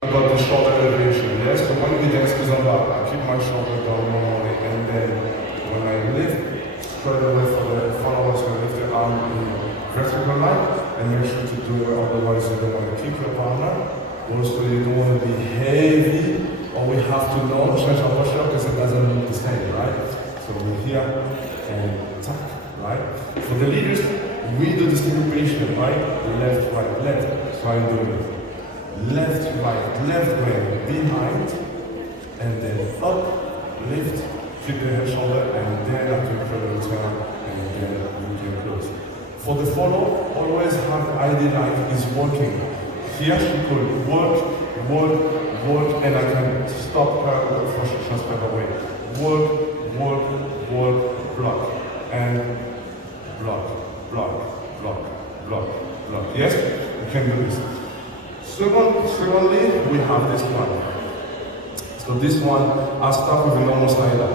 About the shoulder elevation, yes? So when we dance Kizomba, I keep my shoulder down normally, and then when I lift, straight away for the followers, I lift the arm in vertical line, and make sure to do it, otherwise you don't want to kick your partner. Also, you don't want to be heavy, or we have to know, change our posture, because it doesn't look the same, right? So we're here, and tap, right? For the leaders, we do the syncopation, right? Left, right, left. So I'm doing it. Left, right, left way behind, and then up, lift, flip the head shoulder, and then I can further return, and then you can close. For the follow, always have ID like is working. Here she could work, and I can stop her before she transfer away. Work, block, and block. Yes? You can do this. Secondly, we have this one. So this one, I'll start with a normal slider.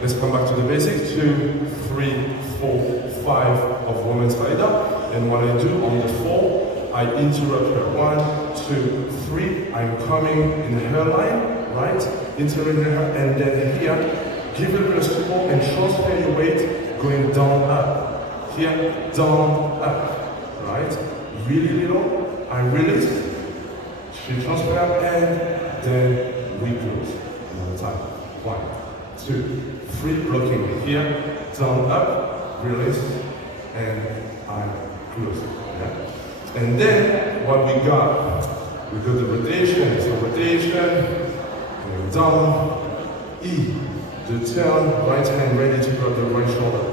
Let's come back to the basics. 2, 3, 4, 5 of women's slider. And what I do on the 4, I interrupt her. 1, 2, 3. I'm coming in her line, right? Interrupting her, and then here, give it a bit of support and transfer your weight going down, up. Here, down, up, right? Really little, I release. She transfer and then we close. Another time. 1, 2, 3, blocking here, down, up, release, and I close. Yeah. And then what we got the rotation. So rotation, going down, E, the turn, right hand ready to grab the right shoulder.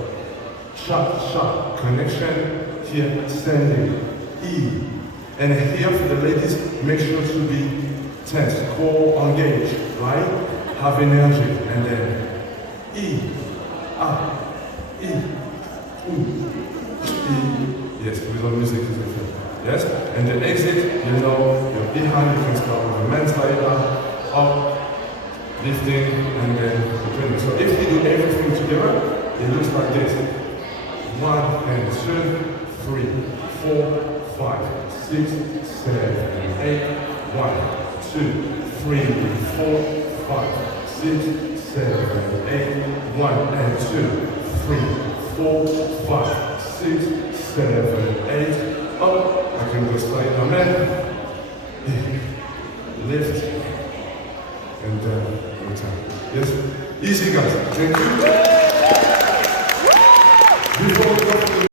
Shot, connection, here, standing, E. And here for the ladies, make sure to be tense, core engaged, right? Have energy, and then E, A, E, E. Yes, with our music is different. Yes? And the exit, you know, you're behind, you can start with a man's slider, up, lifting, and then returning. So if you do everything together, it looks like this. 1 and 2, 3, 4, 5, 6, 7, 8, 1, 2, 3, 4, 5, 6, 7, 8, 1, and 2, 3, 4, 5, 6, 7, 8, up. I can go slide down in, lift, and then return. Yes? Easy guys. Thank you.